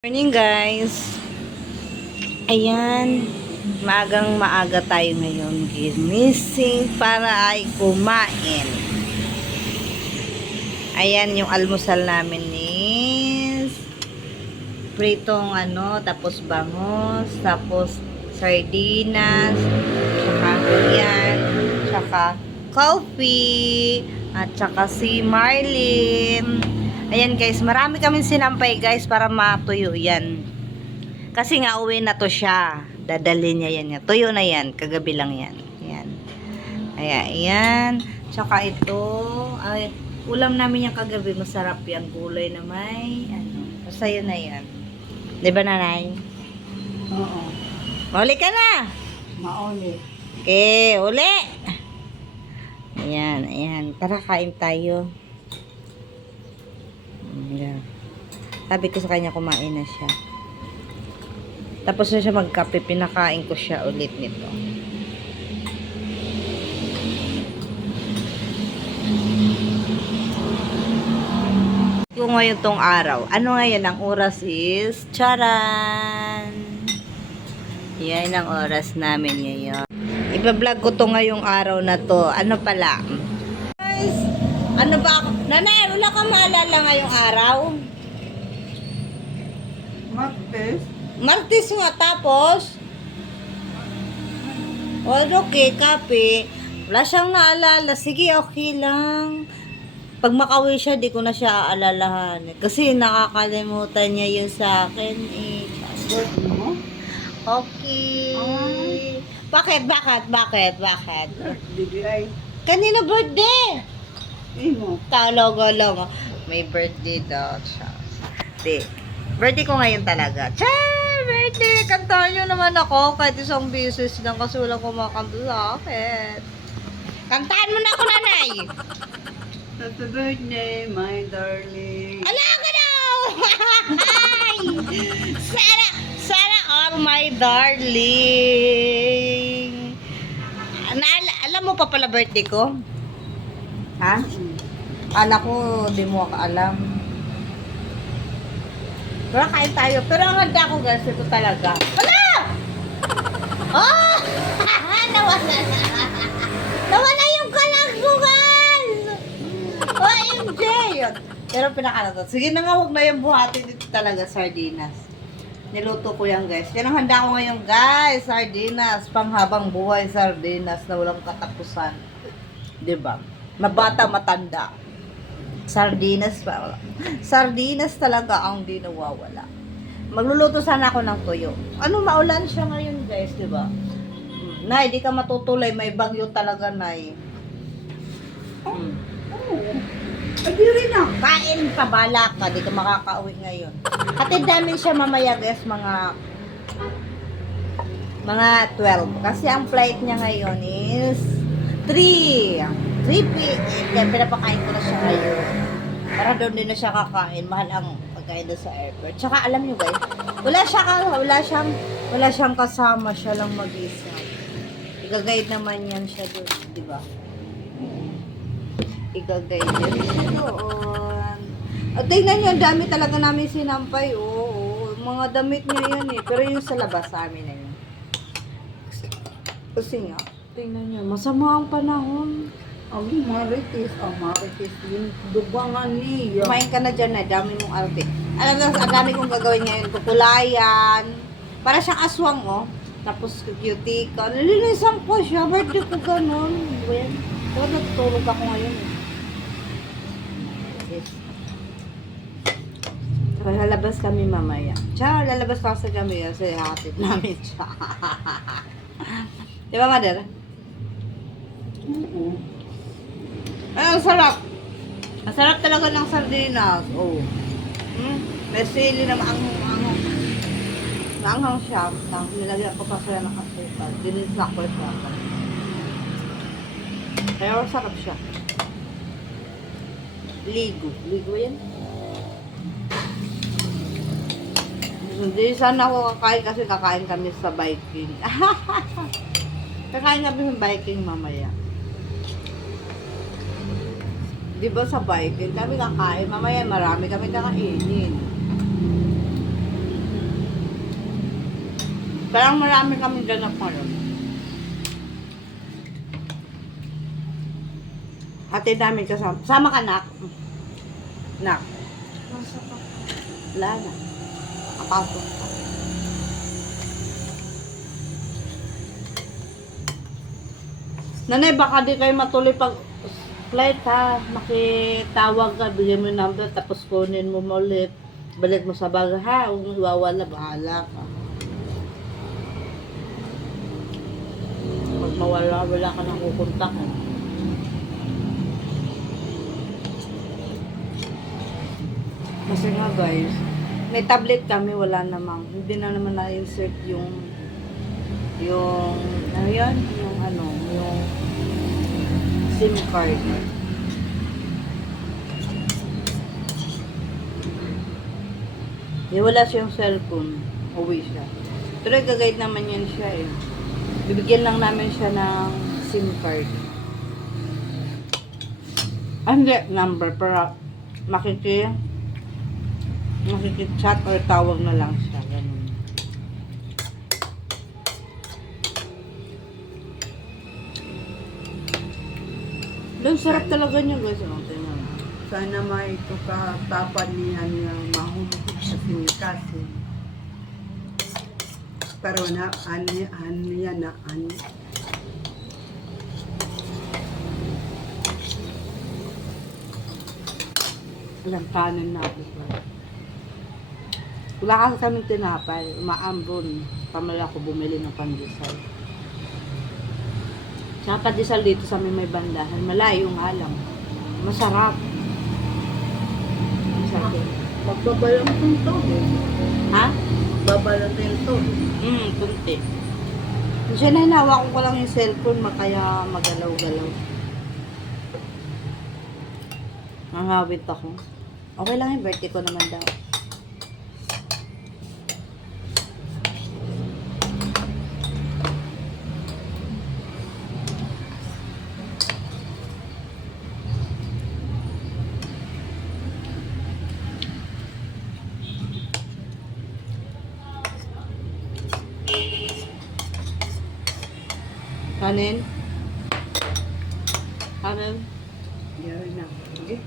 Morning guys. Ayan, maaga tayo ngayon ginising para ay kumain. Ayan yung almusal namin is pritong tapos bangos, tapos sardinas, tsaka yan, tsaka coffee, at tsaka si Marlin. Ayan guys, marami kaming sinampay guys para matuyo yan. Kasi nga uwi na to siya. Dadalhin niya yan. Tuyo na yan. Kagabi lang yan. Ayan. Ayan. Tsaka ito. Ay, ulam namin yung kagabi. Masarap yan. Gulay na may basta yun na yan. Diba nanay? Oo. Mauli ka na. Mauli. Okay, uli. Ayan, ayan. Tara, kain tayo. Yeah. Sabi ko sa kanya kumain na siya. Tapos na siya magkape, pinakain ko siya ulit nito. Yung ngayon tong araw. Ano ngayon ang oras is? Charan! Yan ang oras namin ngayon. Iba-vlog ko to ngayong araw na to. Ano pala? Guys, ano ba ako? Nanay, wala ka maalala ngayong araw? Martes? Martes nga tapos. Okay, kape. Wala siyang naalala. Sige, okay lang. Pag makauwi siya, di ko na siya aalalahan. Kasi nakakalimutan niya yung sa akin. Birthday mo? Okay. Bakit? Birthday ay. Kanina birthday. Imo. Talaga lang. May birthday daw siya. Di. Birthday ko ngayon talaga. Char! Birthday! Kantahan nyo naman ako kahit isang beses lang kasi walang kumakanta sa akin. Kantahan mo na ako, nanay! Happy birthday, my darling. Ala ka daw! Sana all my darling. Alam mo pa pala birthday ko? Ha? Anak ko, di mo alam. Pero kain tayo. Pero ang handa ko guys, ito talaga. Hala! Oh! Nawala na. Nawala yung kalagbugan! OMG! Pero pinakala to. Sige na nga, huwag na yung buhatin dito talaga, sardinas. Niluto ko yan guys. Yan ang handa ko ngayon guys, sardinas. Panghabang buhay sardinas na walang katapusan. Diba? Mabata, matanda. Sardinas pa. Sardinas talaga ang di nawawala. Magluluto sana ako ng tuyo. Ano, maulan siya ngayon guys, di ba? Nay, di ka matutuloy. May bagyo talaga, Nay. Ay, di rin ah. Kain pa, bala ka. Di ka makakauwi ngayon. Hatid namin siya mamaya guys, mga 12. Kasi ang flight niya ngayon is 3 p.m. Kaya pinapakain ko na siya ngayon. Para doon din na siya kakain. Mahal ang pagkain doon sa airport. Tsaka alam nyo guys, wala siyang kasama. Siya lang mag-isa. Iga-guide naman yan siya doon. Diba? Iga-guide yan siya doon. At tingnan nyo, ang dami talaga namin sinampay. Oo. Mga damit niya yan eh. Pero yung sa labas sa amin na yun. Kasi nga, tingnan nyo, masama ang panahon. Ang marites. Ang marites. Yung dubangan niya. Kumain ka na dyan na, dami mong arte. Alam mo, ang dami kong gagawin ngayon. Kukulayan. Para siyang aswang, oh. Tapos cutie ka. Nilinisan ko siya. Birthday ko ganun. Well, pero natutulog ako ngayon. Yes. Saka lalabas kami mamaya. Tsaka lalabas pa sa kami kasi hatid namin siya. Di ba, mother? Oo. Ay, ang sarap. Ang sarap talaga ng sardinas. Oh. May sili na maanghang. Maanghang siya. Nilagyan ko pa sila ng asukal. Dinisak ko siya. Kaya sarap siya. Ligo. Ligo yan. Hindi sana ako kakain kasi kakain kami sa biking. Kakain kami sa biking mamaya. Di ba sa biking kami kakain? Mamaya marami kami kakainin. Parang marami kami ganap ngayon. Ate namin kasama. Sama ka, nak? Nak. Nasa pa. Wala na. Nakapasok ka. Nanay, baka di kayo matuloy pag flight ha. Makitawag ka, bigyan mo yung number, tapos kunin mo ulit. Balik mo sa bag ha. Huwag mo iwawala, bahala ka. Pag mawala, wala ka nang kukontakan. Kasi nga guys, may tablet kami, wala namang, hindi na naman na-insert yung ano yan, yung SIM card. Wala siyang cellphone, uwi siya. Pero gagayad naman yan siya eh. Bibigyan lang namin siya ng SIM card. Hindi, number, para makikichat or tawag na lang siya. Ganun. Doon, sarap talaga niya guys. Okay na. Sana may tukatapan niya niya mahulog sa sinikasin. Pero na, ani yan na, ani. Alam, kanin na ako. Wala kasi kaming tinapay. Umaambon. Pamala ko bumili ng pandesal. Sa pandesal dito sa may bandahan. Malayo nga lang. Masarap. Masarap. Magbabalantin to. Ha? Babalantin to. Kunti. Kasi na hinawakan ko lang yung cellphone, kaya magalaw-galaw. Nangawit ako. Okay lang yung birthday ko naman daw. Kanin? Kanin? Yan na. Okay.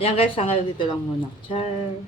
Yan guys, hanggang dito lang muna. Ciao!